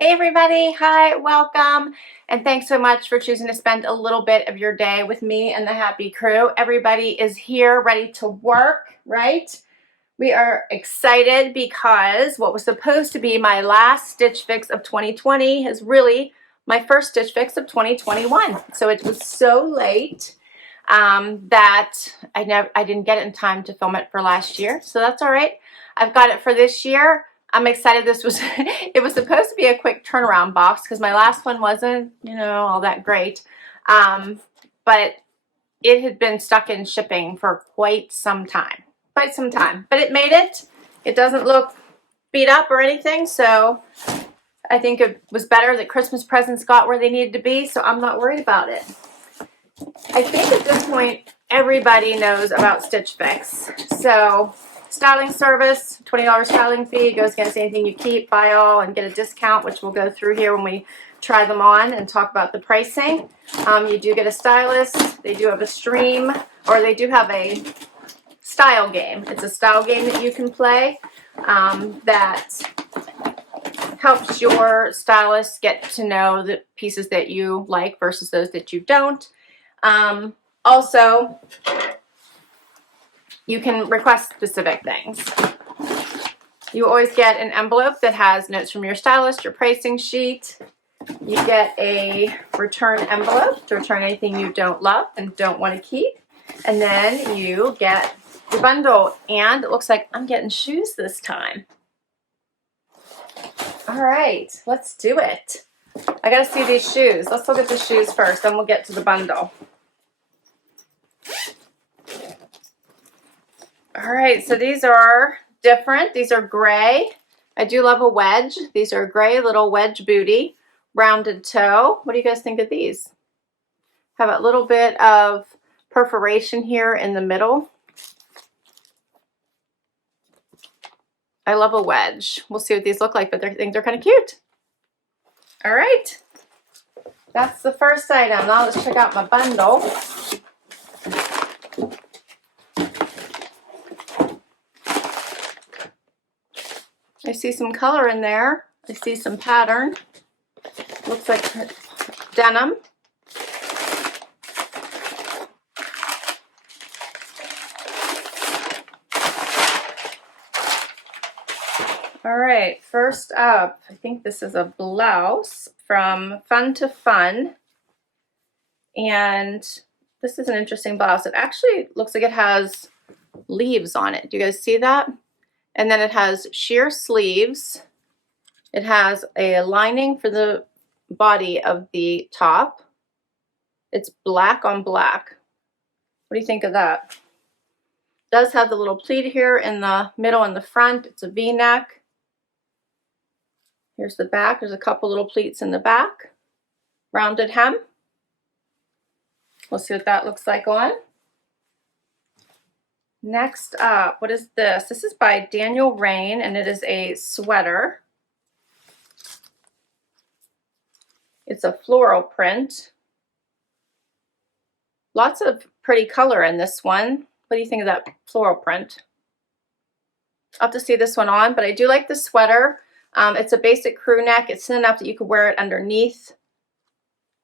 Hey everybody, hi, welcome, and thanks so much for choosing to spend a little bit of your day with me and the happy crew. Everybody is here ready to work, right? We are excited because what was supposed to be my last Stitch Fix of 2020 is really my first Stitch Fix of 2021. So it was so late that I didn't get it in time to film it for last year. So that's all right. I've got it for this year. I'm excited. This was it was supposed to be a quick turnaround box because my last one wasn't, all that great. But it had been stuck in shipping for quite some time. But it made it. It doesn't look beat up or anything, so I think it was better that Christmas presents got where they needed to be, so I'm not worried about it. I think at this point, everybody knows about Stitch Fix. So, styling service, $20 styling fee, goes against anything you keep, buy all, and get a discount, which we'll go through here when we try them on and talk about the pricing. You do get a stylist. They do have a stream, or they do have a style game. It's a style game that you can play that helps your stylist get to know the pieces that you like versus those that you don't. Also, you can request specific things. You always get an envelope that has notes from your stylist, your pricing sheet. You get a return envelope to return anything you don't love and don't want to keep. And then you get your bundle. And it looks like I'm getting shoes this time. All right, let's do it. I gotta see these shoes. Let's look at the shoes first, then we'll get to the bundle. All right, so these are different. These are gray. I do love a wedge. These are gray little wedge booty, rounded toe. What do you guys think of these? Have a little bit of perforation here in the middle. I love a wedge. We'll see what these look like, but I think they're kind of cute. All right, that's the first item. Now let's check out my bundle. I see some color in there. I see some pattern. Looks like denim. All right, first up, I think this is a blouse from Fun to Fun. And this is an interesting blouse. It actually looks like it has leaves on it. Do you guys see that? And then it has sheer sleeves. It has a lining for the body of the top. It's black on black. What do you think of that? It does have the little pleat here in the middle and the front. It's a V-neck. Here's the back. There's a couple little pleats in the back. Rounded hem. We'll see what that looks like on. Next up, what is this? This is by Rainn, and it is a sweater. It's a floral print. Lots of pretty color in this one. What do you think of that floral print? I'll have to see this one on, but I do like the sweater. It's a basic crew neck. It's thin enough that you could wear it underneath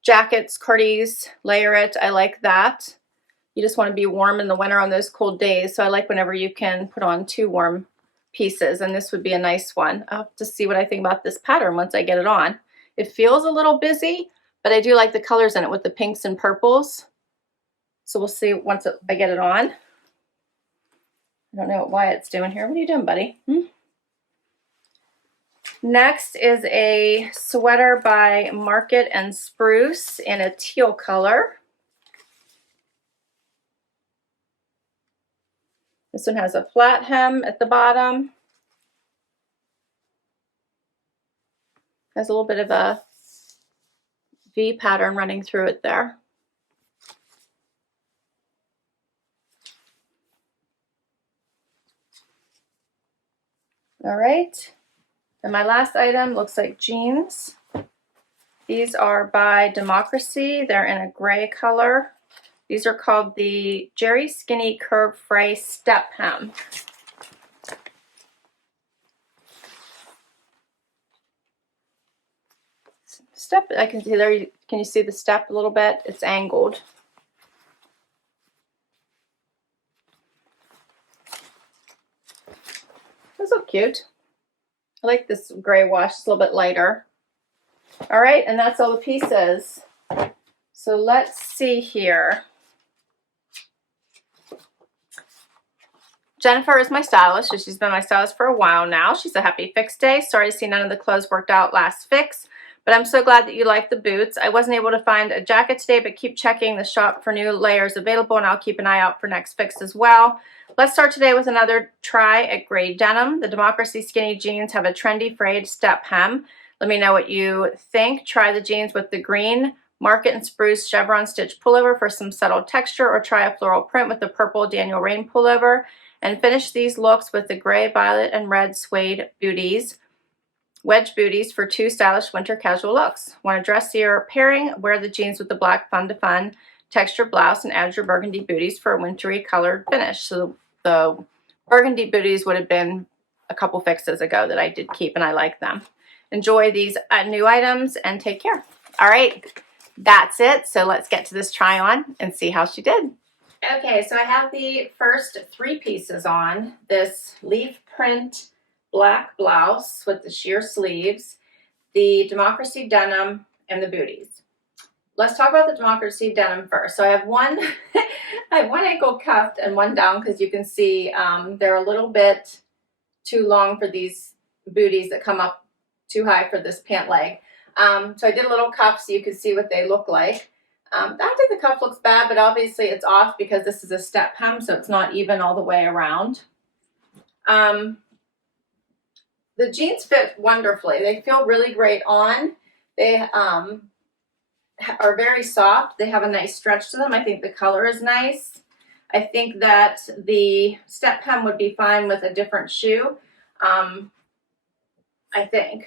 jackets, hoodies, layer it. I like that. You just want to be warm in the winter on those cold days. So I like whenever you can put on two warm pieces, and this would be a nice one. I'll have to see what I think about this pattern once I get it on. It feels a little busy, but I do like the colors in it with the pinks and purples. So we'll see once I get it on. I don't know what Wyatt's doing here. What are you doing, buddy? Next is a sweater by Market and Spruce in a teal color. This one has a flat hem at the bottom. Has a little bit of a V pattern running through it there. All right. And my last item looks like jeans. These are by Democracy. They're in a gray color. These are called the Jeri Skinny Curve Fray Step Hem. step, I can see there, can you see the step a little bit? It's angled. Those look cute. I like this gray wash, it's a little bit lighter. All right, and that's all the pieces. So let's see here. Jennifer is my stylist. She's been my stylist for a while now. She's a happy fix day. Sorry to see none of the clothes worked out last fix, but I'm so glad that you like the boots. I wasn't able to find a jacket today, but keep checking the shop for new layers available, and I'll keep an eye out for next fix as well. Let's start today with another try at gray denim. The Democracy skinny jeans have a trendy frayed step hem. Let me know what you think. Try the jeans with the green Market and Spruce Chevron stitch pullover for some subtle texture, or try a floral print with the purple Daniel Rainn pullover. And finish these looks with the gray, violet, and red suede booties, wedge booties for 2 stylish winter casual looks. Want a dressier pairing? Wear the jeans with the black fun to fun texture blouse and add your burgundy booties for a wintry colored finish. So the burgundy booties would have been a couple fixes ago that I did keep, and I like them. Enjoy these new items and take care. All right, that's it. So let's get to this try on and see how she did. Okay, so I have the first 3 pieces on. This leaf print black blouse with the sheer sleeves, the Democracy denim, and the booties. Let's talk about the Democracy denim first. So I have one, I have one ankle cuffed and one down because you can see they're a little bit too long for these booties that come up too high for this pant leg. So I did a little cuff so you could see what they look like. I don't think the cuff looks bad, but obviously it's off because this is a step hem, so it's not even all the way around. The jeans fit wonderfully. They feel really great on. They are very soft. They have a nice stretch to them. I think the color is nice. I think that the step hem would be fine with a different shoe. I think.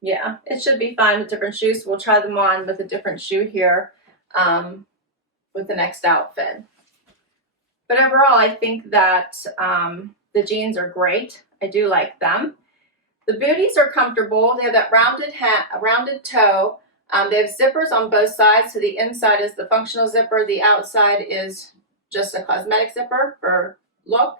Yeah, it should be fine with different shoes. We'll try them on with a different shoe here with the next outfit. But overall, I think that the jeans are great. I do like them. The booties are comfortable. They have that rounded toe. They have zippers on both sides. So the inside is the functional zipper. The outside is just a cosmetic zipper for look.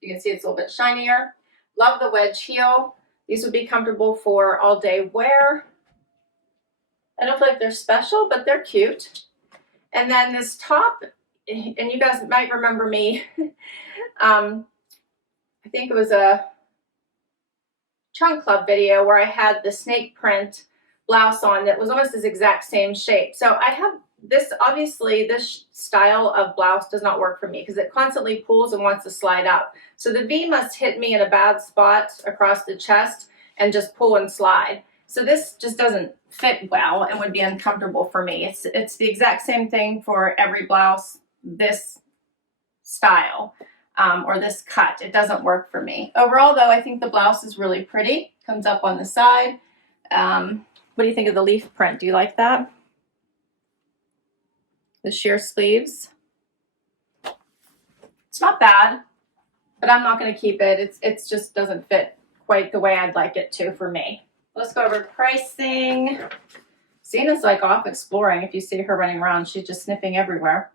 You can see it's a little bit shinier. Love the wedge heel. These would be comfortable for all day wear. I don't feel like they're special, but they're cute. And then this top, and you guys might remember me, I think it was a Trunk Club video where I had the snake print blouse on that was almost this exact same shape. So I have this, obviously this style of blouse does not work for me because it constantly pulls and wants to slide up. So the V must hit me in a bad spot across the chest and just pull and slide. So this just doesn't fit well and would be uncomfortable for me. It's the exact same thing for every blouse, this style or this cut. It doesn't work for me. Overall though, I think the blouse is really pretty. Comes up on the side. What do you think of the leaf print? Do you like that? The sheer sleeves. It's not bad, but I'm not going to keep it. It just doesn't fit quite the way I'd like it to for me. Let's go over pricing. Cena's like off exploring. If you see her running around, she's just sniffing everywhere.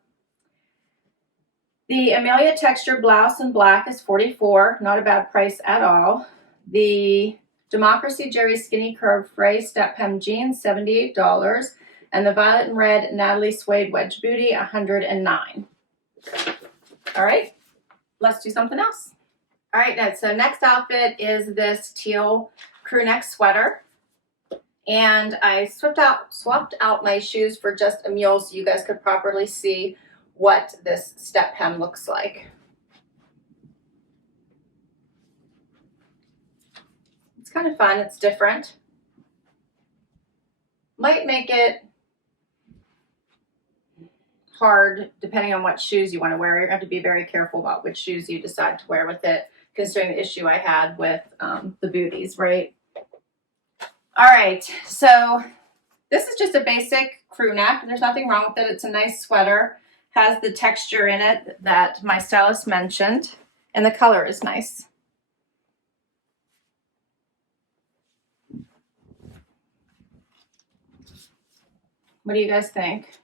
The Emilia texture blouse in black is $44. Not a bad price at all. The Democracy Jeri skinny curve Fray step hem jeans, $78. And the violet and red Natalie suede wedge booty, $109. All right, let's do something else. All right, Ned, so next outfit is this teal crew neck sweater. And I swapped out my shoes for just a mule so you guys could properly see what this step hem looks like. It's kind of fun, it's different. Might make it hard depending on what shoes you want to wear. You're going to have to be very careful about which shoes you decide to wear with it, considering the issue I had with the booties, right? All right, so this is just a basic crew neck. There's nothing wrong with it. It's a nice sweater. Has the texture in it that my stylist mentioned, and the color is nice. What do you guys think?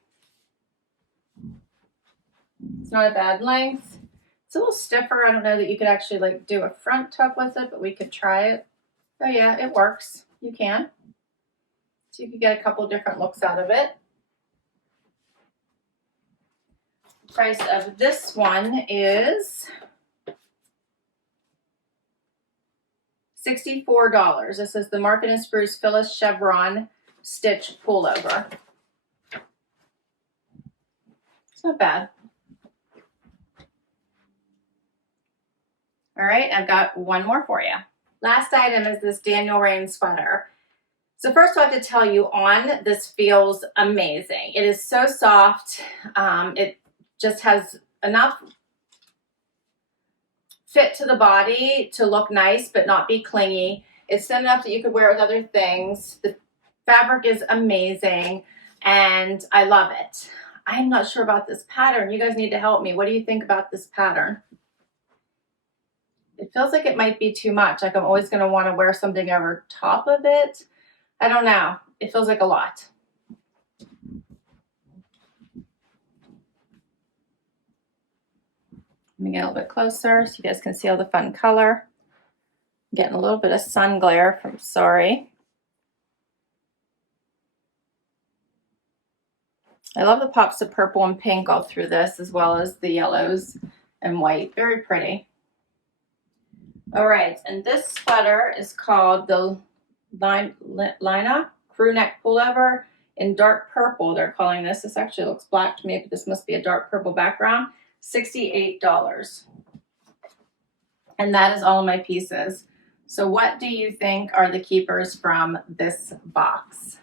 It's not a bad length. It's a little stiffer. I don't know that you could actually like do a front tuck with it, but we could try it. Oh yeah, it works. You can. So you could get a couple different looks out of it. The price of this one is $64. This is the Market and Spruce Phyllis Chevron stitch pullover. It's not bad. All right, I've got one more for you. Last item is this Rainn sweater. So first I have to tell you on, this feels amazing. It is so soft. It just has enough fit to the body to look nice but not be clingy. It's thin enough that you could wear it with other things. The fabric is amazing and I love it. I'm not sure about this pattern. You guys need to help me. What do you think about this pattern? It feels like it might be too much. Like I'm always going to want to wear something over top of it. I don't know. It feels like a lot. Let me get a little bit closer so you guys can see all the fun color. I'm getting a little bit of sun glare from Sorry. I love the pops of purple and pink all through this, as well as the yellows and white. Very pretty. All right, and this sweater is called the Lyna crew neck pullover in dark purple. They're calling this. This actually looks black to me, but this must be a dark purple background. $68. And that is all of my pieces. So what do you think are the keepers from this box?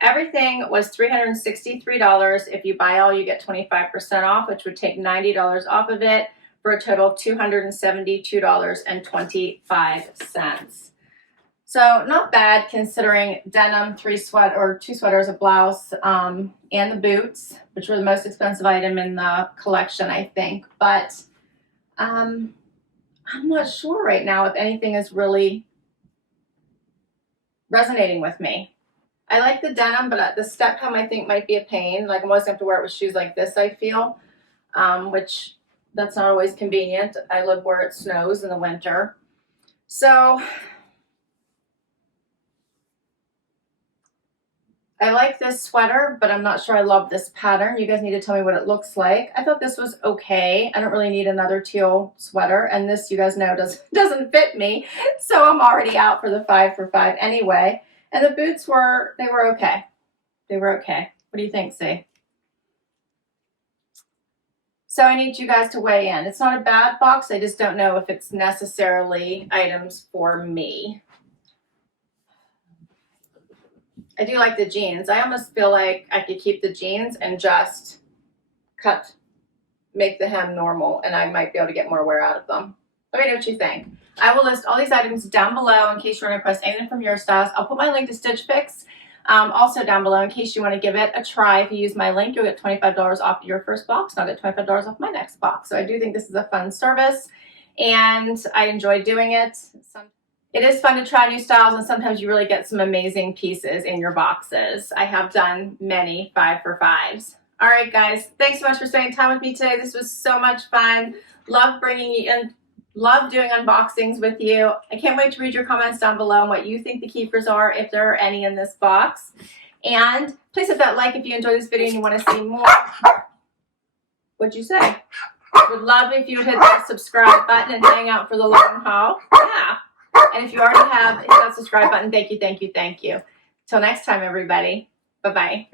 Everything was $363. If you buy all, you get 25% off, which would take $90 off of it for a total of $272.25. So not bad considering denim, 2 sweaters, a blouse, and the boots, which were the most expensive item in the collection, I think. But I'm not sure right now if anything is really resonating with me. I like the denim, but the step hem I think might be a pain. Like I'm always going to have to wear it with shoes like this, I feel, which that's not always convenient. I live where it snows in the winter. So I like this sweater, but I'm not sure I love this pattern. You guys need to tell me what it looks like. I thought this was okay. I don't really need another teal sweater, and this, you guys know, doesn't fit me, so I'm already out for the 5 for $5 anyway. And the boots were okay. They were okay. What do you think, C? So I need you guys to weigh in. It's not a bad box. I just don't know if it's necessarily items for me. I do like the jeans. I almost feel like I could keep the jeans and just make the hem normal, and I might be able to get more wear out of them. Let me know what you think. I will list all these items down below in case you want to request anything from your styles. I'll put my link to Stitch Fix also down below in case you want to give it a try. If you use my link, you'll get $25 off your first box, and I'll get $25 off my next box. So I do think this is a fun service, and I enjoy doing it. It is fun to try new styles, and sometimes you really get some amazing pieces in your boxes. I have done many 5 for $5s. All right, guys, thanks so much for spending time with me today. This was so much fun. Love bringing you in. Love doing unboxings with you. I can't wait to read your comments down below on what you think the keepers are, if there are any in this box. And please hit that like if you enjoyed this video and you want to see more. What'd you say? Would love if you would hit that subscribe button and hang out for the long haul. Yeah. And if you already have, hit that subscribe button. Thank you, thank you, thank you. Till next time, everybody. Bye-bye.